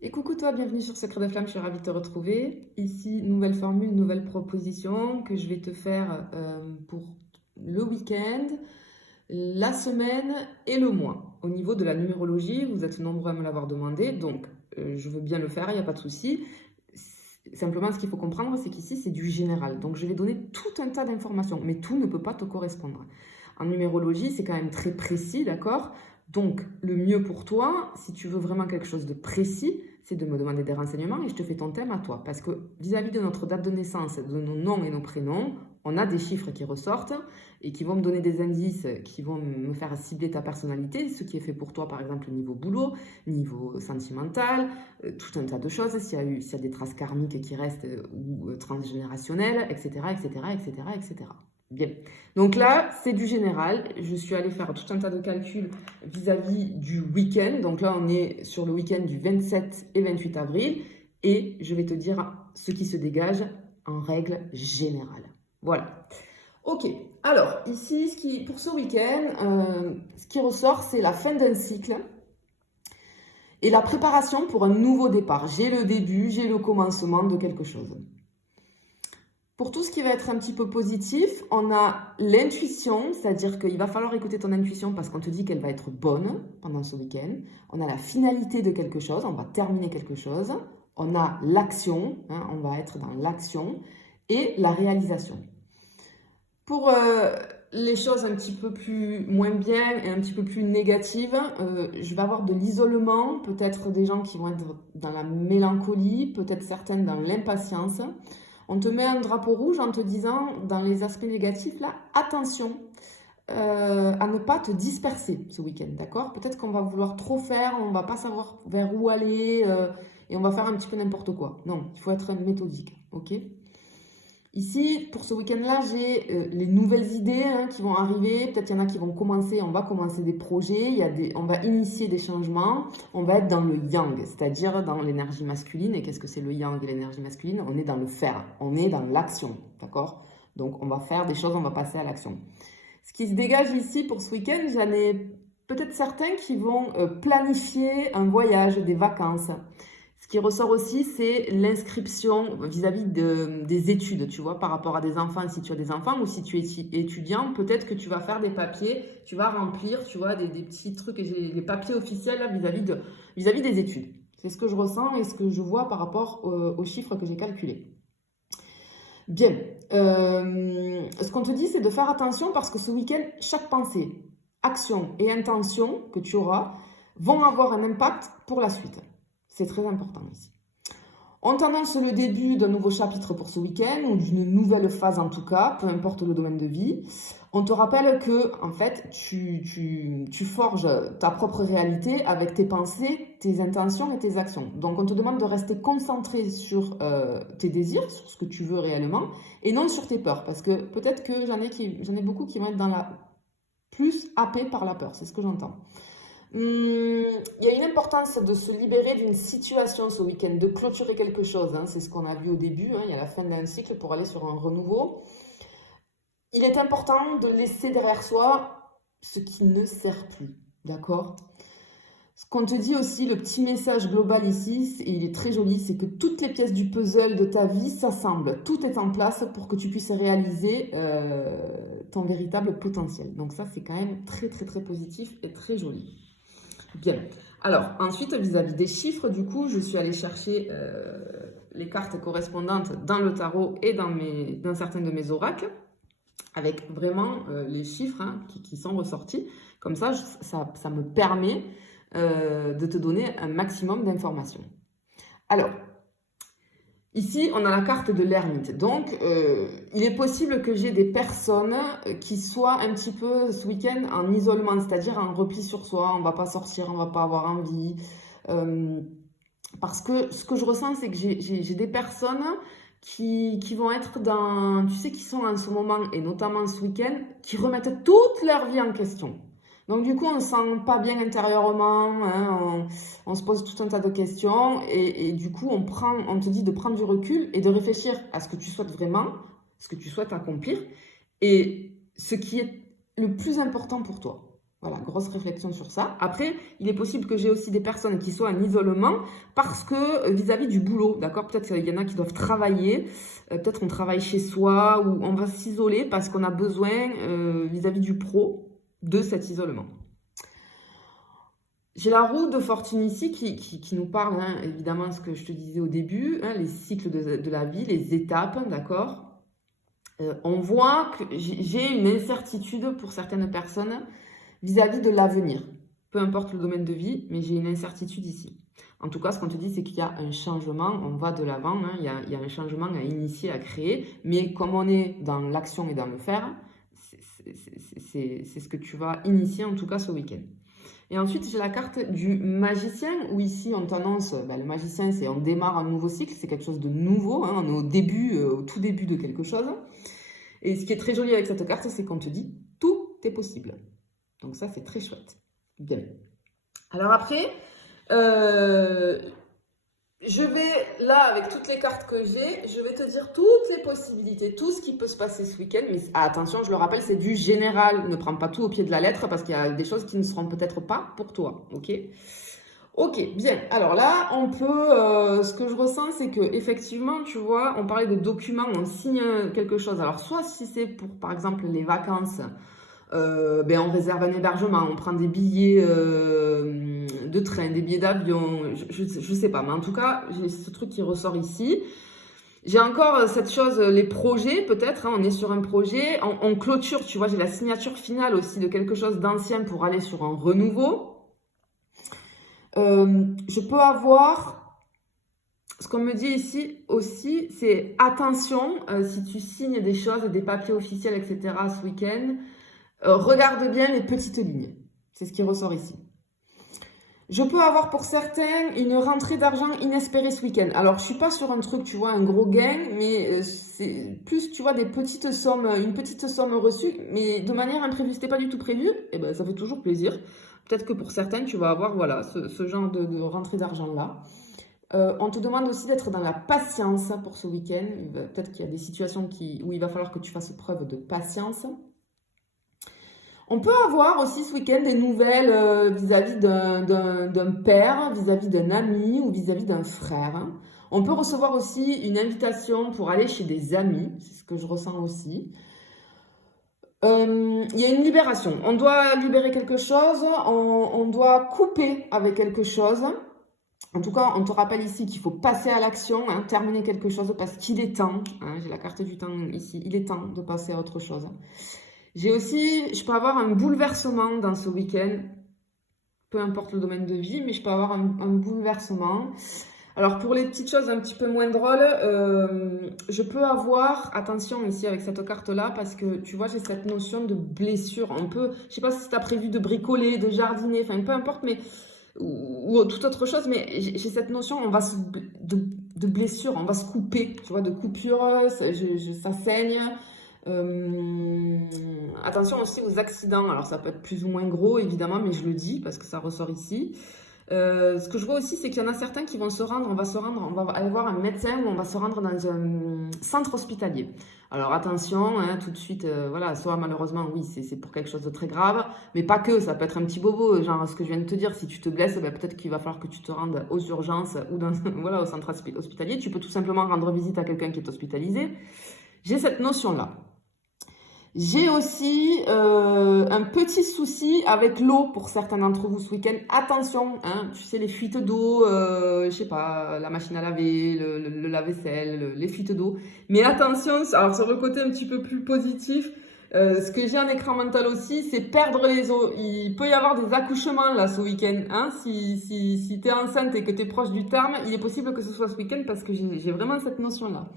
Et coucou toi, bienvenue sur Secret de Flamme, je suis ravie de te retrouver. Ici, nouvelle formule, nouvelle proposition que je vais te faire pour le week-end, la semaine et le mois. Au niveau de la numérologie, vous êtes nombreux à me l'avoir demandé, donc je veux bien le faire, il n'y a pas de souci. Simplement, ce qu'il faut comprendre, c'est qu'ici, c'est du général. Donc, je vais donner tout un tas d'informations, mais tout ne peut pas te correspondre. En numérologie, c'est quand même très précis, d'accord? Donc, le mieux pour toi, si tu veux vraiment quelque chose de précis, c'est de me demander des renseignements et je te fais ton thème à toi. Parce que vis-à-vis de notre date de naissance, de nos noms et nos prénoms, on a des chiffres qui ressortent et qui vont me donner des indices, qui vont me faire cibler ta personnalité, ce qui est fait pour toi, par exemple, niveau boulot, niveau sentimental, tout un tas de choses, s'il y a des traces karmiques qui restent ou transgénérationnelles, etc., etc., etc., etc. Bien. Donc là, c'est du général. Je suis allée faire tout un tas de calculs vis-à-vis du week-end. Donc là, on est sur le week-end du 27 et 28 avril. Et je vais te dire ce qui se dégage en règle générale. Voilà. Ok. Alors, ici, pour ce week-end, ce qui ressort, c'est la fin d'un cycle et la préparation pour un nouveau départ. J'ai le début, j'ai le commencement de quelque chose. Pour tout ce qui va être un petit peu positif, on a l'intuition, c'est-à-dire qu'il va falloir écouter ton intuition parce qu'on te dit qu'elle va être bonne pendant ce week-end. On a la finalité de quelque chose, on va terminer quelque chose. On a l'action, on va être dans l'action et la réalisation. Pour les choses un petit peu plus moins bien et un petit peu plus négatives, je vais avoir de l'isolement, peut-être des gens qui vont être dans la mélancolie, peut-être certaines dans l'impatience. On te met un drapeau rouge en te disant, dans les aspects négatifs, là, attention à ne pas te disperser ce week-end, d'accord? Peut-être qu'on va vouloir trop faire, on va pas savoir vers où aller et on va faire un petit peu n'importe quoi. Non, il faut être méthodique, ok? Ici, pour ce week-end-là, j'ai les nouvelles idées qui vont arriver. Peut-être il y en a qui vont commencer, on va commencer des projets, on va initier des changements. On va être dans le yang, c'est-à-dire dans l'énergie masculine. Et qu'est-ce que c'est le yang et l'énergie masculine? On est dans le faire, on est dans l'action, d'accord? Donc on va faire des choses, on va passer à l'action. Ce qui se dégage ici pour ce week-end, j'en ai peut-être certains qui vont planifier un voyage, des vacances. Ce qui ressort aussi, c'est l'inscription vis-à-vis des études, tu vois, par rapport à des enfants, si tu as des enfants ou si tu es étudiant, peut-être que tu vas faire des papiers, tu vas remplir, tu vois, des petits trucs, les papiers officiels vis-à-vis des études. C'est ce que je ressens et ce que je vois par rapport aux chiffres que j'ai calculés. Bien, ce qu'on te dit, c'est de faire attention parce que ce week-end, chaque pensée, action et intention que tu auras vont avoir un impact pour la suite. C'est très important ici. On t'annonce le début d'un nouveau chapitre pour ce week-end, ou d'une nouvelle phase en tout cas, peu importe le domaine de vie. On te rappelle que, en fait, tu forges ta propre réalité avec tes pensées, tes intentions et tes actions. Donc, on te demande de rester concentré sur tes désirs, sur ce que tu veux réellement, et non sur tes peurs. Parce que peut-être que j'en ai beaucoup qui vont être plus happés par la peur, c'est ce que j'entends. Il y a une importance de se libérer d'une situation ce week-end, de clôturer quelque chose. C'est ce qu'on a vu au début. Il y a la fin d'un cycle pour aller sur un renouveau. Il est important de laisser derrière soi ce qui ne sert plus. D'accord? Ce qu'on te dit aussi, le petit message global ici, et il est très joli, c'est que toutes les pièces du puzzle de ta vie s'assemblent. Tout est en place pour que tu puisses réaliser ton véritable potentiel. Donc ça, c'est quand même très, très, très positif et très joli. Bien. Alors, ensuite, vis-à-vis des chiffres, du coup, je suis allée chercher les cartes correspondantes dans le tarot et dans certains de mes oracles, avec vraiment les chiffres qui sont ressortis. Comme ça, ça me permet de te donner un maximum d'informations. Alors, ici, on a la carte de l'ermite. Donc, il est possible que j'ai des personnes qui soient un petit peu ce week-end en isolement, c'est-à-dire en repli sur soi. On ne va pas sortir, on ne va pas avoir envie. Parce que ce que je ressens, c'est que j'ai des personnes qui vont être tu sais, qui sont en ce moment, et notamment ce week-end, qui remettent toute leur vie en question. Donc du coup, on ne se sent pas bien intérieurement, on se pose tout un tas de questions et du coup, on te dit de prendre du recul et de réfléchir à ce que tu souhaites vraiment, ce que tu souhaites accomplir et ce qui est le plus important pour toi. Voilà, grosse réflexion sur ça. Après, il est possible que j'ai aussi des personnes qui soient en isolement parce que vis-à-vis du boulot, d'accord? Peut-être qu'il y en a qui doivent travailler, peut-être on travaille chez soi ou on va s'isoler parce qu'on a besoin vis-à-vis du pro de cet isolement. J'ai la roue de fortune ici qui nous parle, hein, évidemment, ce que je te disais au début, hein, les cycles de la vie, les étapes, d'accord? On voit que j'ai une incertitude pour certaines personnes vis-à-vis de l'avenir. Peu importe le domaine de vie, mais j'ai une incertitude ici. En tout cas, ce qu'on te dit, c'est qu'il y a un changement, on va de l'avant, hein, il y a un changement à initier, à créer, mais comme on est dans l'action et dans le faire, c'est ce que tu vas initier, en tout cas ce week-end. Et ensuite, j'ai la carte du magicien, où ici, on t'annonce, le magicien, c'est on démarre un nouveau cycle, c'est quelque chose de nouveau, hein, on est au début, au tout début de quelque chose. Et ce qui est très joli avec cette carte, c'est qu'on te dit, tout est possible. Donc ça, c'est très chouette. Bien. Alors après, je vais, là, avec toutes les cartes que j'ai, je vais te dire toutes les possibilités, tout ce qui peut se passer ce week-end. Mais attention, je le rappelle, c'est du général. Ne prends pas tout au pied de la lettre parce qu'il y a des choses qui ne seront peut-être pas pour toi. Ok? Ok, bien. Alors là, on peut. Ce que je ressens, c'est que effectivement, tu vois, on parlait de documents, on signe quelque chose. Alors, soit si c'est pour, par exemple, les vacances, on réserve un hébergement, on prend des billets de train, des billets d'avion, je sais pas, mais en tout cas, j'ai ce truc qui ressort ici. J'ai encore cette chose, les projets peut-être, hein, on est sur un projet, on clôture, tu vois, j'ai la signature finale aussi de quelque chose d'ancien pour aller sur un renouveau. Je peux avoir, ce qu'on me dit ici aussi, c'est attention, si tu signes des choses, des papiers officiels, etc. ce week-end, regarde bien les petites lignes. C'est ce qui ressort ici. Je peux avoir pour certains une rentrée d'argent inespérée ce week-end. Alors, je suis pas sur un truc, tu vois, un gros gain, mais c'est plus, tu vois, des petites sommes, une petite somme reçue, mais de manière imprévue. C'était pas du tout prévu, et ben ça fait toujours plaisir. Peut-être que pour certains, tu vas avoir, voilà, ce genre de rentrée d'argent-là. On te demande aussi d'être dans la patience pour ce week-end. Peut-être qu'il y a des situations où il va falloir que tu fasses preuve de patience. On peut avoir aussi ce week-end des nouvelles vis-à-vis d'un père, vis-à-vis d'un ami ou vis-à-vis d'un frère. On peut recevoir aussi une invitation pour aller chez des amis, c'est ce que je ressens aussi. Il y a une libération. On doit libérer quelque chose, on doit couper avec quelque chose. En tout cas, on te rappelle ici qu'il faut passer à l'action, hein, terminer quelque chose parce qu'il est temps. Hein, j'ai la carte du temps ici, il est temps de passer à autre chose. J'ai aussi, je peux avoir un bouleversement dans ce week-end, peu importe le domaine de vie, mais je peux avoir un bouleversement. Alors pour les petites choses un petit peu moins drôles, je peux avoir, attention ici avec cette carte-là, parce que tu vois, j'ai cette notion de blessure. On peut, je sais pas si tu as prévu de bricoler, de jardiner, enfin peu importe, mais ou toute autre chose, mais j'ai cette notion, de blessure, on va se couper, tu vois, de coupure, ça saigne. Attention aussi aux accidents, alors ça peut être plus ou moins gros évidemment, mais je le dis parce que ça ressort ici. Ce que je vois aussi, c'est qu'il y en a certains qui vont on va aller voir un médecin ou on va se rendre dans un centre hospitalier. Alors attention, hein, tout de suite, voilà, soit malheureusement, oui, c'est pour quelque chose de très grave, mais pas que, ça peut être un petit bobo, genre ce que je viens de te dire, si tu te blesses, peut-être qu'il va falloir que tu te rendes aux urgences ou voilà, au centre hospitalier. Tu peux tout simplement rendre visite à quelqu'un qui est hospitalisé. J'ai cette notion-là. J'ai aussi un petit souci avec l'eau pour certains d'entre vous ce week-end. Attention, hein, tu sais, les fuites d'eau, je sais pas, la machine à laver, le lave-vaisselle, les fuites d'eau. Mais attention, alors sur le côté un petit peu plus positif, ce que j'ai en écran mental aussi, c'est perdre les os. Il peut y avoir des accouchements là ce week-end. Hein, si tu es enceinte et que tu es proche du terme, il est possible que ce soit ce week-end parce que j'ai vraiment cette notion-là.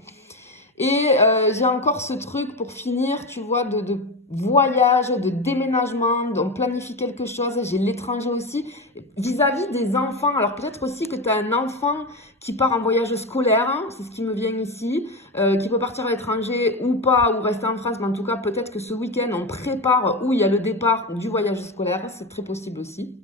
Et j'ai encore ce truc pour finir, tu vois, de voyage, de déménagement, on planifie quelque chose. J'ai l'étranger aussi. Vis-à-vis des enfants, alors peut-être aussi que tu as un enfant qui part en voyage scolaire, hein, c'est ce qui me vient ici, qui peut partir à l'étranger ou pas, ou rester en France, mais en tout cas peut-être que ce week-end on prépare où il y a le départ du voyage scolaire, c'est très possible aussi.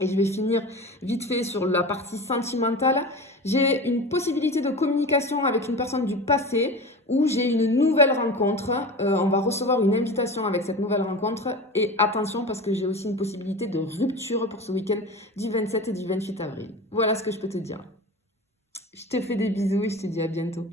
Et je vais finir vite fait sur la partie sentimentale. J'ai une possibilité de communication avec une personne du passé où j'ai une nouvelle rencontre. On va recevoir une invitation avec cette nouvelle rencontre. Et attention parce que j'ai aussi une possibilité de rupture pour ce week-end du 27 et du 28 avril. Voilà ce que je peux te dire. Je te fais des bisous et je te dis à bientôt.